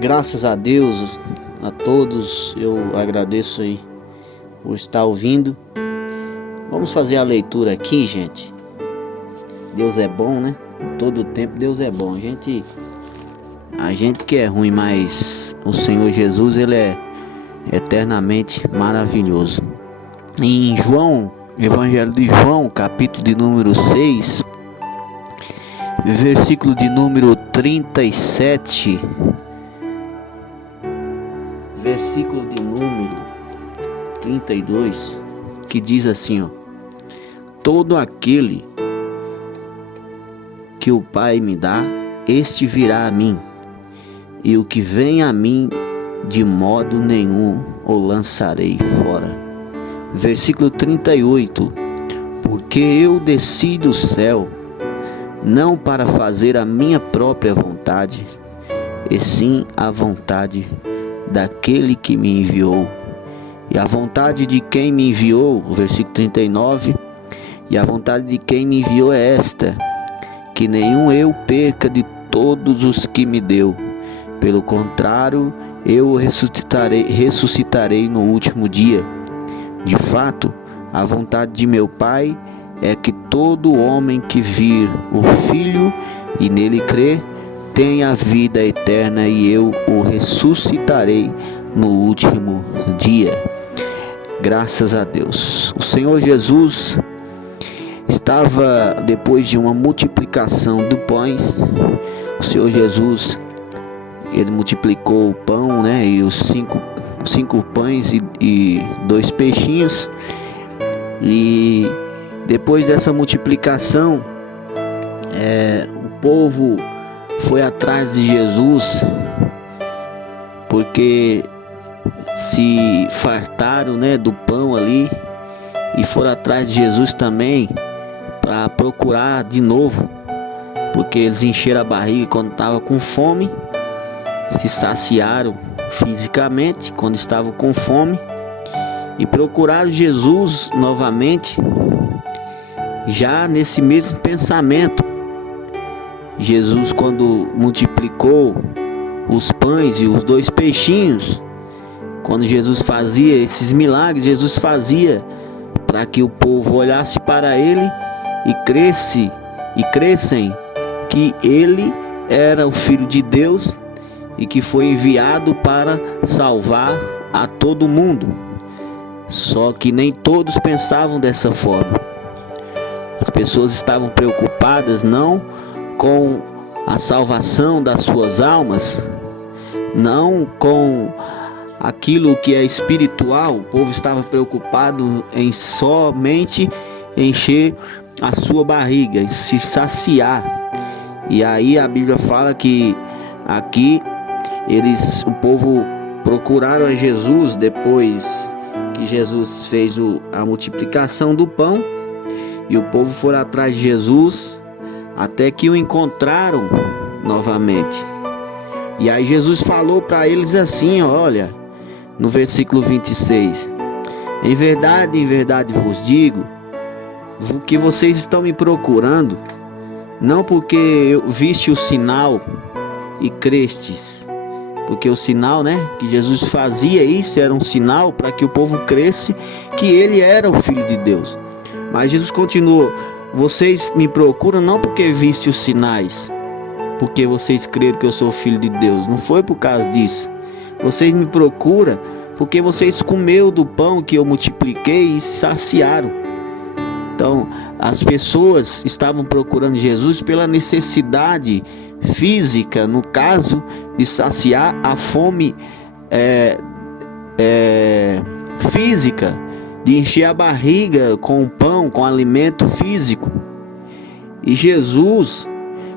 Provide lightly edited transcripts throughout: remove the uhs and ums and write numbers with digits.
Graças a Deus, a todos, eu agradeço aí por estar ouvindo. Vamos fazer a leitura aqui, gente. Deus é bom, né? Todo tempo Deus é bom. A gente que é ruim, mas o Senhor Jesus, ele é eternamente maravilhoso. Em João, Evangelho de João, capítulo de número 6, versículo de número 37, versículo de número 32, que diz assim, ó: todo aquele que o Pai me dá, este virá a mim, e o que vem a mim, de modo nenhum o lançarei fora. Versículo 38, porque eu desci do céu, não para fazer a minha própria vontade, e sim a vontade daquele que me enviou. E a vontade de quem me enviou, o versículo 39, e a vontade de quem me enviou é esta, que nenhum eu perca de todos os que me deu. Pelo contrário, eu o ressuscitarei no último dia. De fato, a vontade de meu Pai é que todo homem que vir o Filho e nele crer, tenha a vida eterna, e eu o ressuscitarei no último dia. Graças a Deus. O Senhor Jesus estava, depois de uma multiplicação de pães, o Senhor Jesus, ele multiplicou o pão, né, e os cinco pães e 2 peixinhos. E depois dessa multiplicação, o povo foi atrás de Jesus, porque se fartaram, né, do pão ali, e foram atrás de Jesus também para procurar de novo, porque eles encheram a barriga quando estavam com fome, se saciaram fisicamente quando estavam com fome, e procuraram Jesus novamente, já nesse mesmo pensamento. Jesus, quando multiplicou os pães e os 2 peixinhos, quando Jesus fazia esses milagres, Jesus fazia para que o povo olhasse para ele e crescem que ele era o Filho de Deus e que foi enviado para salvar a todo mundo. Só que nem todos pensavam dessa forma. As pessoas estavam preocupadas não com a salvação das suas almas, não com aquilo que é espiritual. O povo estava preocupado em somente encher a sua barriga, em se saciar. E aí a Bíblia fala que aqui o povo procuraram a Jesus depois que Jesus fez a multiplicação do pão, e o povo foi atrás de Jesus até que o encontraram novamente. E aí Jesus falou para eles assim, olha, no versículo 26, em verdade vos digo, que vocês estão me procurando, não porque eu viste o sinal e crestes, porque o sinal, né, que Jesus fazia, isso era um sinal para que o povo cresce que ele era o Filho de Deus. Mas Jesus continuou: vocês me procuram não porque viste os sinais, porque vocês creram que eu sou o Filho de Deus. Não foi por causa disso. Vocês me procuram porque vocês comeram do pão que eu multipliquei e saciaram. Então, as pessoas estavam procurando Jesus pela necessidade física, no caso de saciar a fome física, de encher a barriga com o pão, com alimento físico. E Jesus,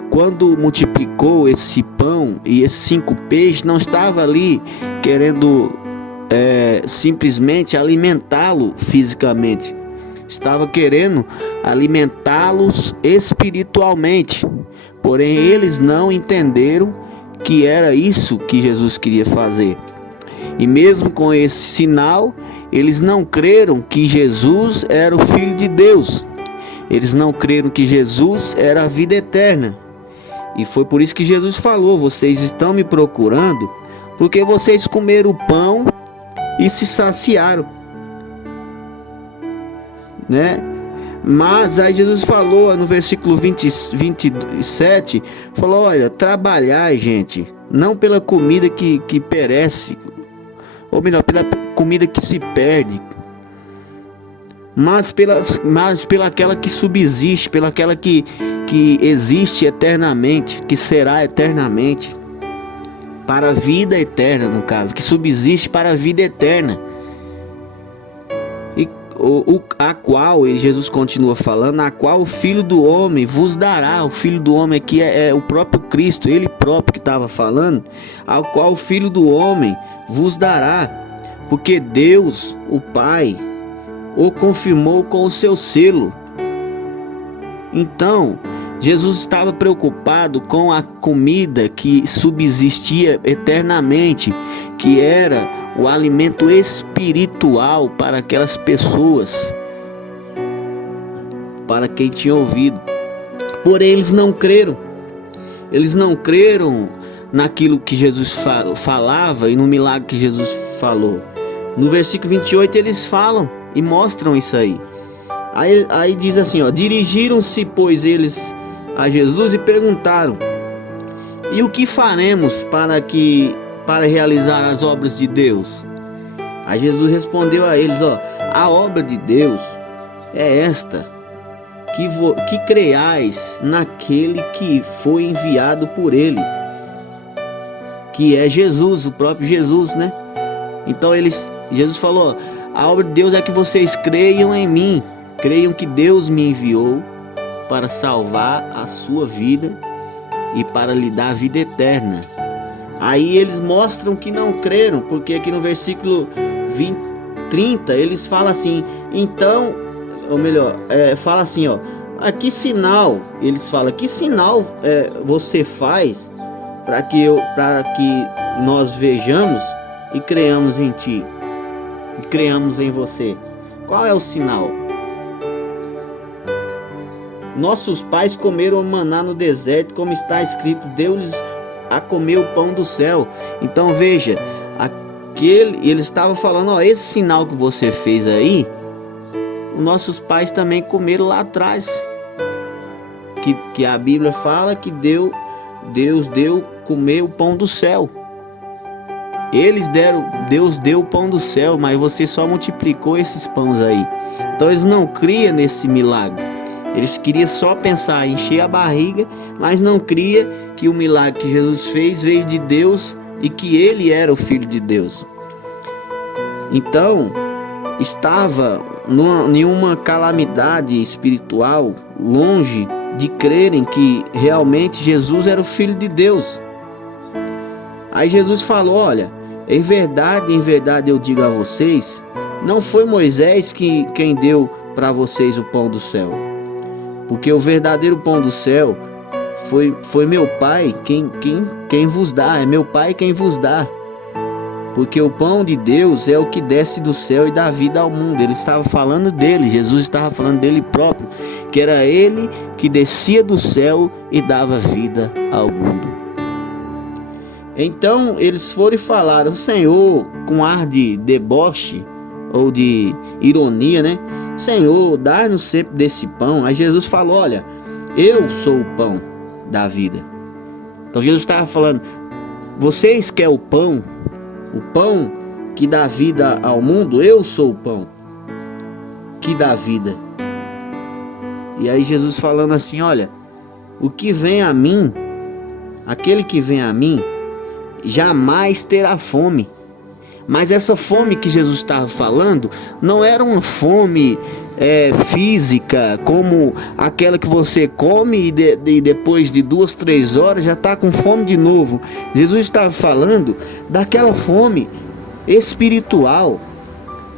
quando multiplicou esse pão e esses 5 peixes, não estava ali querendo simplesmente alimentá-lo fisicamente, estava querendo alimentá-los espiritualmente. Porém, eles não entenderam que era isso que Jesus queria fazer. E mesmo com esse sinal, eles não creram que Jesus era o Filho de Deus. Eles não creram que Jesus era a vida eterna. E foi por isso que Jesus falou: vocês estão me procurando porque vocês comeram o pão e se saciaram, né? Mas aí Jesus falou no versículo 27, falou: olha, trabalhai, gente, não pela comida que perece, ou melhor, pela comida que se perde, mas pela aquela que subsiste, pela aquela que existe eternamente, que será eternamente, para a vida eterna, no caso, que subsiste para a vida eterna. A qual, Jesus continua falando, a qual o Filho do Homem vos dará. O Filho do Homem aqui é o próprio Cristo, ele próprio que estava falando, ao qual o Filho do Homem vos dará, porque Deus, o Pai, o confirmou com o seu selo. Então, Jesus estava preocupado com a comida que subsistia eternamente, que era o alimento espiritual para aquelas pessoas, para quem tinha ouvido. Porém, eles não creram. Eles não creram naquilo que Jesus falava e no milagre que Jesus falou. No versículo 28 eles falam e mostram isso aí. Aí diz assim, ó: dirigiram-se, pois, eles a Jesus e perguntaram: e o que faremos para realizar as obras de Deus? Aí Jesus respondeu a eles: ó, a obra de Deus é esta, que creiais naquele que foi enviado por ele, que é Jesus, o próprio Jesus, né? Então Jesus falou: a obra de Deus é que vocês creiam em mim, creiam que Deus me enviou para salvar a sua vida e para lhe dar a vida eterna. Aí eles mostram que não creram, porque aqui no versículo 30 eles falam assim, então, ou melhor, fala assim, ó: que sinal, eles falam, que sinal você faz para que nós vejamos e creamos em ti, e creamos em você? Qual é o sinal? Nossos pais comeram o maná no deserto, como está escrito, deu-lhes a comer o pão do céu. Então veja, eles estavam falando: ó, esse sinal que você fez aí, os nossos pais também comeram lá atrás, que a Bíblia fala que Deus deu comer o pão do céu. Deus deu o pão do céu, mas você só multiplicou esses pães aí. Então eles não criam nesse milagre. Eles queriam só pensar em encher a barriga, mas não cria que o milagre que Jesus fez veio de Deus e que ele era o Filho de Deus. Então, estava em uma calamidade espiritual, longe de crerem que realmente Jesus era o Filho de Deus. Aí Jesus falou: olha, em verdade eu digo a vocês, não foi Moisés quem deu para vocês o pão do céu, porque o verdadeiro pão do céu foi meu Pai quem vos dá, é meu Pai quem vos dá. Porque o pão de Deus é o que desce do céu e dá vida ao mundo. Ele estava falando dele, Jesus estava falando dele próprio, que era ele que descia do céu e dava vida ao mundo. Então eles foram e falaram: o Senhor, com ar de deboche ou de ironia, né? Senhor, dá-nos sempre desse pão. Aí Jesus falou: olha, eu sou o pão da vida. Então Jesus estava falando: vocês querem o pão que dá vida ao mundo? Eu sou o pão que dá vida. E aí Jesus falando assim: olha, o que vem a mim, aquele que vem a mim, jamais terá fome. Mas essa fome que Jesus estava falando não era uma fome física, como aquela que você come e depois de 2, 3 horas já está com fome de novo. Jesus estava falando daquela fome espiritual.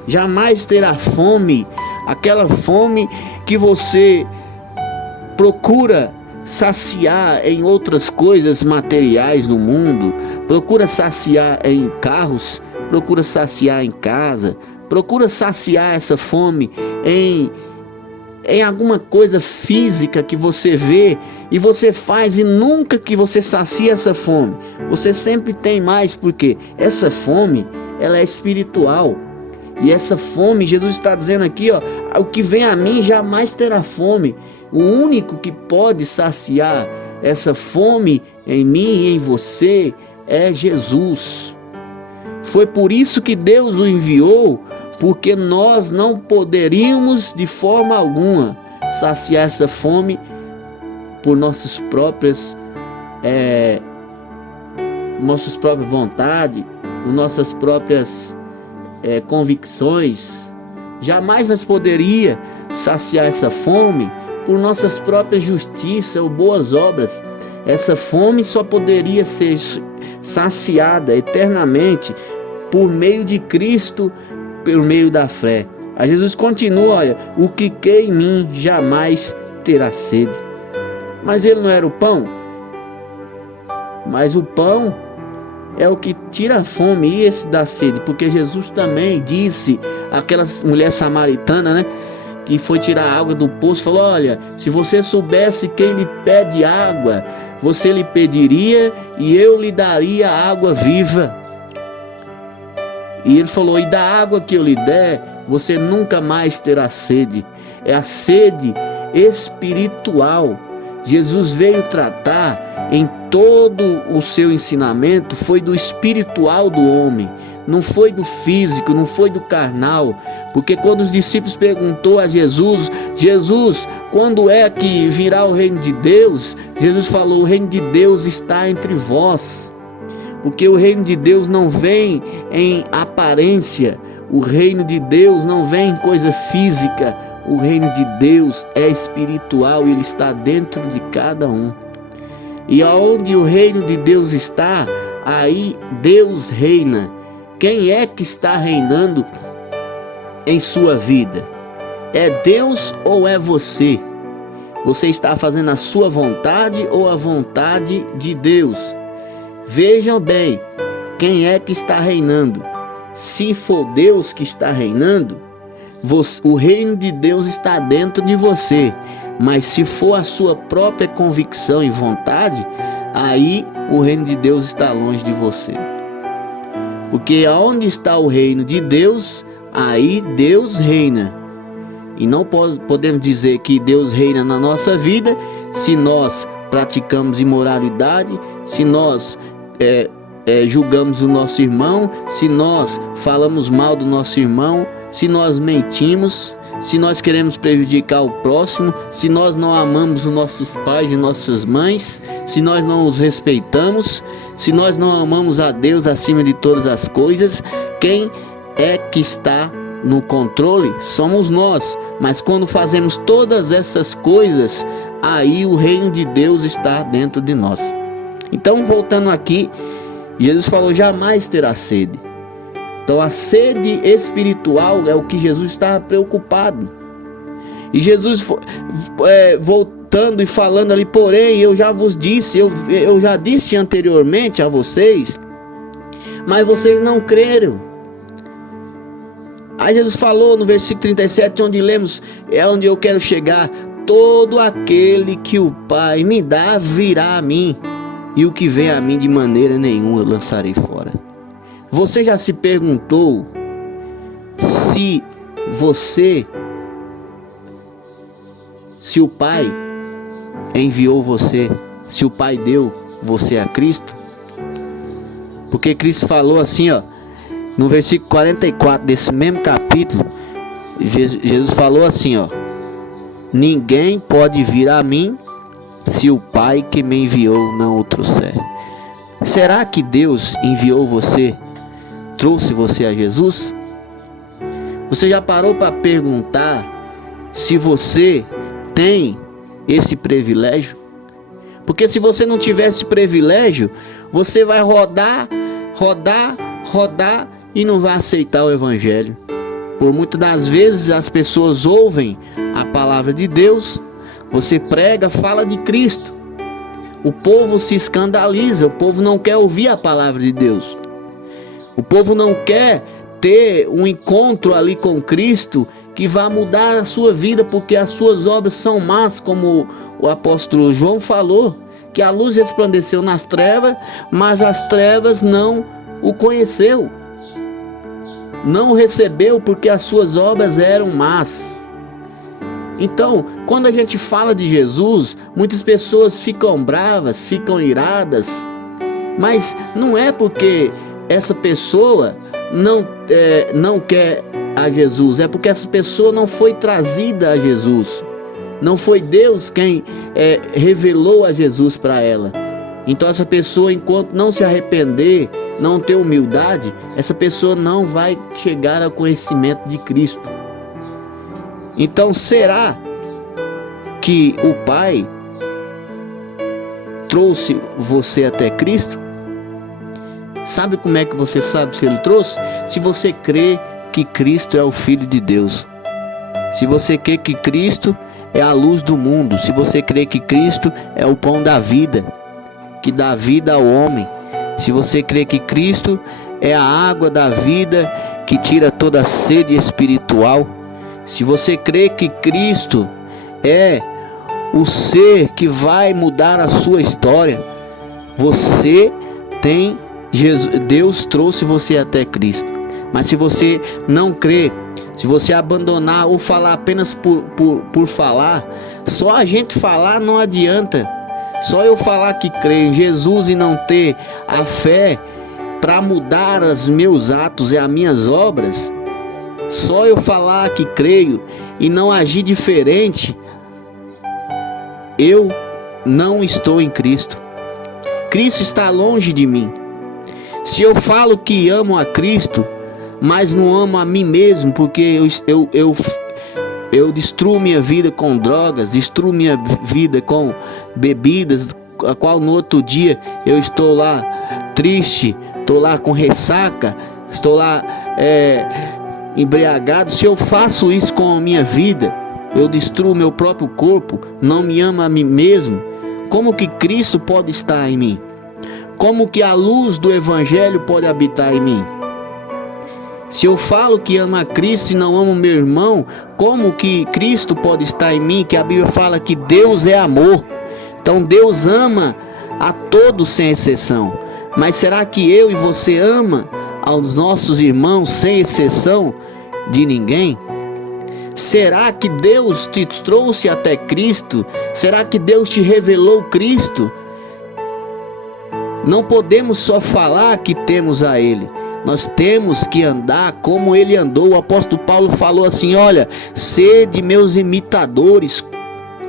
Jamais terá fome, aquela fome que você procura saciar em outras coisas materiais do mundo, procura saciar em carros, procura saciar em casa, procura saciar essa fome em alguma coisa física que você vê e você faz e nunca que você sacia essa fome. Você sempre tem mais, porque essa fome, ela é espiritual. E essa fome, Jesus está dizendo aqui, ó, o que vem a mim jamais terá fome. O único que pode saciar essa fome em mim e em você é Jesus. Foi por isso que Deus o enviou, porque nós não poderíamos de forma alguma saciar essa fome por nossas próprias vontades, por nossas próprias convicções. Jamais nós poderíamos saciar essa fome por nossas próprias justiças ou boas obras. Essa fome só poderia ser saciada eternamente por meio de Cristo, por meio da fé. A Jesus continua, olha, o que crê em mim jamais terá sede. Mas ele não era o pão? Mas o pão é o que tira a fome e esse dá sede, porque Jesus também disse àquela mulher samaritana, né, que foi tirar água do poço, falou, olha, se você soubesse quem lhe pede água, você lhe pediria e eu lhe daria água viva. E ele falou, e da água que eu lhe der, você nunca mais terá sede. É a sede espiritual. Jesus veio tratar em todo o seu ensinamento, foi do espiritual do homem, não foi do físico, não foi do carnal. Porque quando os discípulos perguntou a Jesus, quando é que virá o reino de Deus? Jesus falou, o reino de Deus está entre vós. Porque o reino de Deus não vem em aparência, o reino de Deus não vem em coisa física, o reino de Deus é espiritual e ele está dentro de cada um. E aonde o reino de Deus está, aí Deus reina. Quem é que está reinando em sua vida? É Deus ou é você? Você está fazendo a sua vontade ou a vontade de Deus? Vejam bem, quem é que está reinando? Se for Deus que está reinando, o reino de Deus está dentro de você. Mas se for a sua própria convicção e vontade, aí o reino de Deus está longe de você. Porque aonde está o reino de Deus, aí Deus reina. E não podemos dizer que Deus reina na nossa vida se nós praticamos imoralidade, se nós julgamos o nosso irmão, se nós falamos mal do nosso irmão, se nós mentimos, se nós queremos prejudicar o próximo, se nós não amamos os nossos pais e nossas mães, se nós não os respeitamos, se nós não amamos a Deus acima de todas as coisas. Quem é que está no controle? Somos nós. Mas quando fazemos todas essas coisas, aí o reino de Deus está dentro de nós. Então, voltando aqui, Jesus falou, jamais terá sede. Então a sede espiritual é o que Jesus estava preocupado. E Jesus voltando e falando ali, porém eu já vos disse, eu já disse anteriormente a vocês, mas vocês não creram. Aí Jesus falou no versículo 37, onde lemos, é onde eu quero chegar, todo aquele que o Pai me dá virá a mim, e o que vem a mim de maneira nenhuma eu lançarei fora. Você já se perguntou se o Pai enviou você, se o Pai deu você a Cristo? Porque Cristo falou assim, ó, no versículo 44 desse mesmo capítulo, Jesus falou assim, ó, ninguém pode vir a mim se o Pai que me enviou não o trouxer. Será que Deus enviou você, trouxe você a Jesus? Você já parou para perguntar se você tem esse privilégio? Porque se você não tiver esse privilégio, você vai rodar e não vai aceitar o Evangelho. Por muitas das vezes as pessoas ouvem a palavra de Deus, você prega, fala de Cristo, o povo se escandaliza, o povo não quer ouvir a palavra de Deus, o povo não quer ter um encontro ali com Cristo que vai mudar a sua vida, porque as suas obras são más, como o apóstolo João falou, que a luz resplandeceu nas trevas, mas as trevas não o conheceu, não o recebeu, porque as suas obras eram más. Então, quando a gente fala de Jesus, muitas pessoas ficam bravas, ficam iradas, mas não é porque essa pessoa não quer a Jesus, é porque essa pessoa não foi trazida a Jesus, não foi Deus quem revelou a Jesus para ela. Então essa pessoa, enquanto não se arrepender, não ter humildade, essa pessoa não vai chegar ao conhecimento de Cristo. Então, será que o Pai trouxe você até Cristo? Sabe como é que você sabe se Ele trouxe? Se você crê que Cristo é o Filho de Deus. Se você crê que Cristo é a luz do mundo. Se você crê que Cristo é o pão da vida, que dá vida ao homem. Se você crê que Cristo é a água da vida, que tira toda a sede espiritual. Se você crê que Cristo é o ser que vai mudar a sua história, você tem Jesus, Deus trouxe você até Cristo. Mas se você não crê, se você abandonar ou falar apenas por falar, só a gente falar não adianta. Só eu falar que creio em Jesus e não ter a fé para mudar os meus atos e as minhas obras, só eu falar que creio e não agir diferente, eu não estou em Cristo. Cristo está longe de mim. Se eu falo que amo a Cristo, mas não amo a mim mesmo, porque eu destruo minha vida com drogas, destruo minha vida com bebidas, a qual no outro dia eu estou lá triste, estou lá com ressaca, estou lá embriagado. Se eu faço isso com a minha vida, eu destruo meu próprio corpo, não me amo a mim mesmo, como que Cristo pode estar em mim? Como que a luz do Evangelho pode habitar em mim? Se eu falo que amo a Cristo e não amo meu irmão, como que Cristo pode estar em mim? Que a Bíblia fala que Deus é amor. Então Deus ama a todos sem exceção. Mas será que eu e você ama aos nossos irmãos sem exceção de ninguém? Será que Deus te trouxe até Cristo? Será que Deus te revelou Cristo? Não podemos só falar que temos a Ele. Nós temos que andar como Ele andou. O apóstolo Paulo falou assim: olha, sede meus imitadores,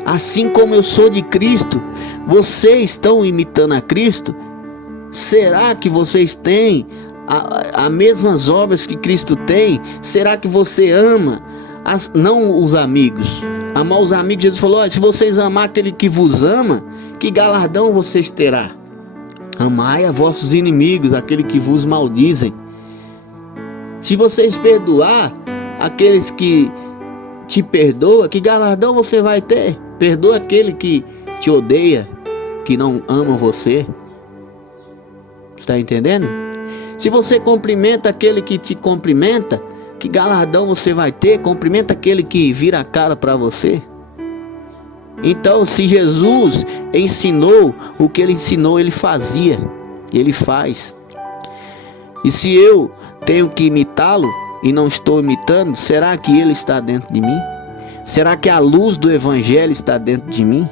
assim como eu sou de Cristo. Vocês estão imitando a Cristo? Será que vocês têm as mesmas obras que Cristo tem? Será que você ama não os amigos? Amar os amigos, Jesus falou: olha, se vocês amar aquele que vos ama, que galardão vocês terá? Amai a vossos inimigos, aquele que vos maldizem. Se vocês perdoar aqueles que te perdoam, que galardão você vai ter? Perdoa aquele que te odeia, que não ama você. Está entendendo? Se você cumprimenta aquele que te cumprimenta, que galardão você vai ter? Cumprimenta aquele que vira a cara para você. Então, se Jesus ensinou o que Ele ensinou, Ele fazia, Ele faz. E se eu tenho que imitá-lo e não estou imitando, será que Ele está dentro de mim? Será que a luz do Evangelho está dentro de mim?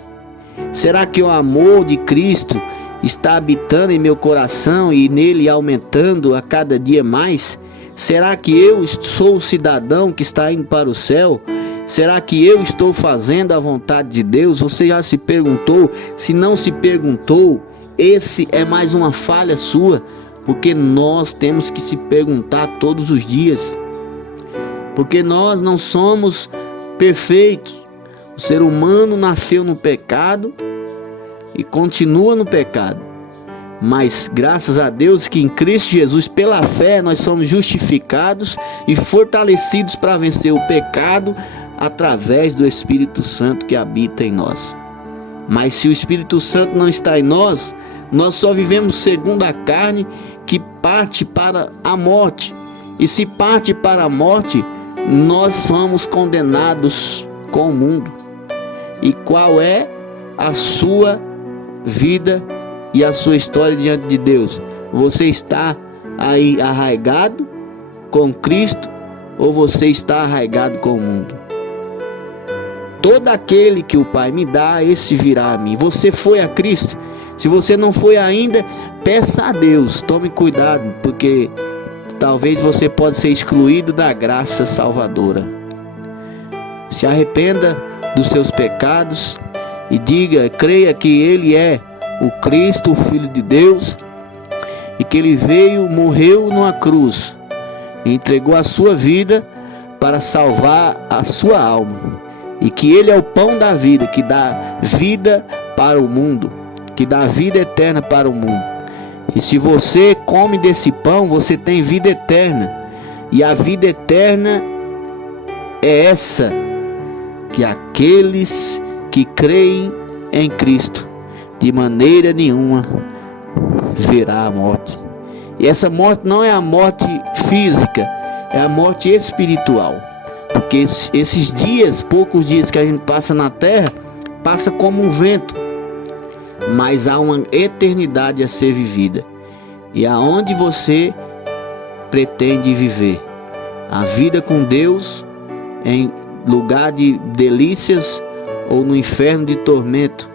Será que o amor de Cristo está habitando em meu coração e nele aumentando a cada dia mais? Será que eu sou o cidadão que está indo para o céu? Será que eu estou fazendo a vontade de Deus? Você já se perguntou? Se não se perguntou, esse é mais uma falha sua, porque nós temos que se perguntar todos os dias, porque nós não somos perfeitos. O ser humano nasceu no pecado e continua no pecado, mas graças a Deus que em Cristo Jesus, pela fé, nós somos justificados e fortalecidos para vencer o pecado através do Espírito Santo que habita em nós. Mas se o Espírito Santo não está em nós, nós só vivemos segundo a carne, que parte para a morte. E se parte para a morte, nós somos condenados com o mundo. E qual é a sua vida e a sua história diante de Deus? Você está aí arraigado com Cristo ou você está arraigado com o mundo? Todo aquele que o Pai me dá, esse virá a mim. Você foi a Cristo? Se você não foi ainda, peça a Deus. Tome cuidado, porque talvez você possa ser excluído da graça salvadora. Se arrependa dos seus pecados e creia que Ele é o Cristo, o Filho de Deus, e que Ele veio, morreu numa cruz e entregou a sua vida para salvar a sua alma. E que Ele é o pão da vida, que dá vida para o mundo, que dá vida eterna para o mundo. E se você come desse pão, você tem vida eterna. E a vida eterna é essa, que aqueles que creem em Cristo, de maneira nenhuma verá a morte. E essa morte não é a morte física, é a morte espiritual. Porque esses dias, poucos dias que a gente passa na terra, passa como um vento. Mas há uma eternidade a ser vivida. E aonde você pretende viver? A vida com Deus em lugar de delícias ou no inferno de tormento,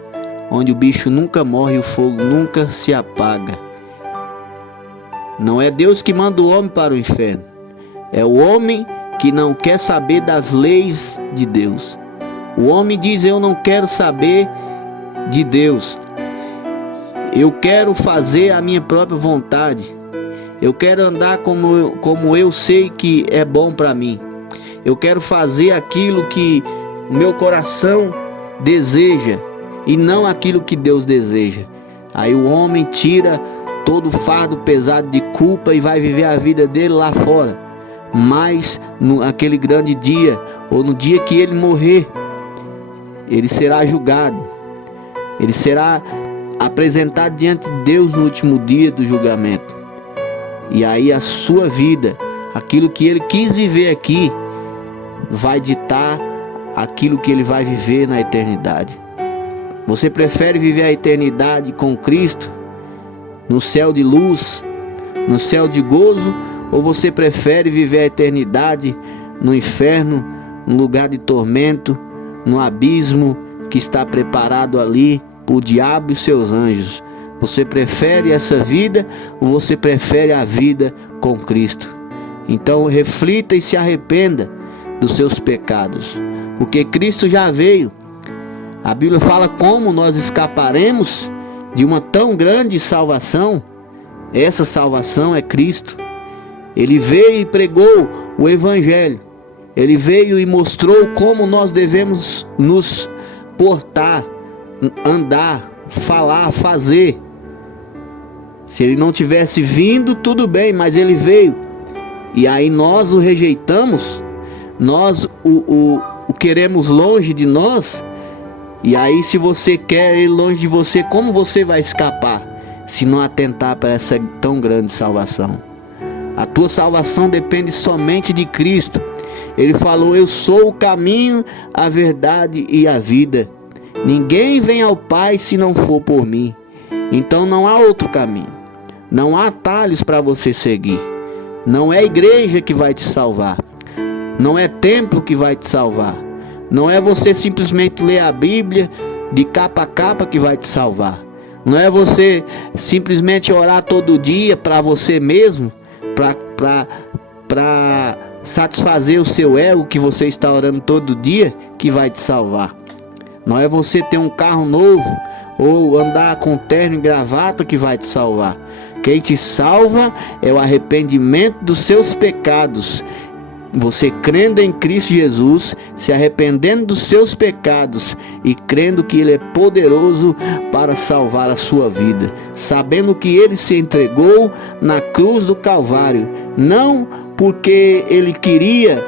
onde o bicho nunca morre e o fogo nunca se apaga? Não é Deus que manda o homem para o inferno. É o homem que não quer saber das leis de Deus. O homem diz: eu não quero saber de Deus. Eu quero fazer a minha própria vontade. Eu quero andar como eu sei que é bom para mim. Eu quero fazer aquilo que o meu coração deseja e não aquilo que Deus deseja. Aí o homem tira todo o fardo pesado de culpa e vai viver a vida dele lá fora. Mas naquele grande dia, ou no dia que ele morrer, ele será julgado. Ele será apresentado diante de Deus no último dia do julgamento. E aí a sua vida, aquilo que ele quis viver aqui, vai ditar aquilo que ele vai viver na eternidade. Você prefere viver a eternidade com Cristo, no céu de luz, no céu de gozo, ou você prefere viver a eternidade no inferno, no lugar de tormento, no abismo que está preparado ali por o diabo e seus anjos? Você prefere essa vida ou você prefere a vida com Cristo? Então reflita e se arrependa dos seus pecados, porque Cristo já veio. A Bíblia fala como nós escaparemos de uma tão grande salvação. Essa salvação é Cristo. Ele veio e pregou o Evangelho. Ele veio e mostrou como nós devemos nos portar, andar, falar, fazer. Se ele não tivesse vindo, tudo bem, mas ele veio. E aí nós o rejeitamos, nós o queremos longe de nós. E aí, se você quer ele longe de você, como você vai escapar se não atentar para essa tão grande salvação? A tua salvação depende somente de Cristo. Ele falou: eu sou o caminho, a verdade e a vida. Ninguém vem ao Pai se não for por mim. Então não há outro caminho. Não há atalhos para você seguir. Não é a igreja que vai te salvar. Não é templo que vai te salvar. Não é você simplesmente ler a Bíblia de capa a capa que vai te salvar. Não é você simplesmente orar todo dia para você mesmo, para satisfazer o seu ego que você está orando todo dia, que vai te salvar. Não é você ter um carro novo ou andar com terno e gravata que vai te salvar. Quem te salva é o arrependimento dos seus pecados. Você crendo em Cristo Jesus, se arrependendo dos seus pecados e crendo que Ele é poderoso para salvar a sua vida, sabendo que Ele se entregou na cruz do Calvário, não porque Ele queria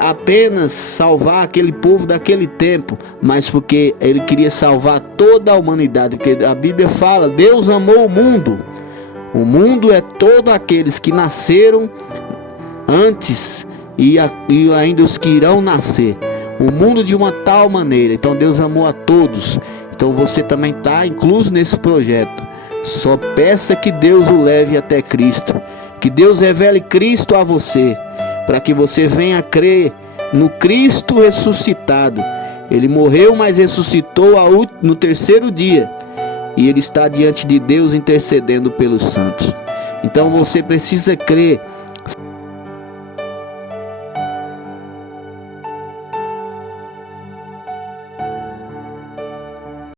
apenas salvar aquele povo daquele tempo, mas porque Ele queria salvar toda a humanidade, porque a Bíblia fala: Deus amou o mundo. O mundo é todos aqueles que nasceram antes e ainda os que irão nascer. O mundo de uma tal maneira. Então Deus amou a todos. Então você também está incluso nesse projeto. Só peça que Deus o leve até Cristo. Que Deus revele Cristo a você, para que você venha a crer no Cristo ressuscitado. Ele morreu, mas ressuscitou no terceiro dia. E Ele está diante de Deus intercedendo pelos santos. Então você precisa crer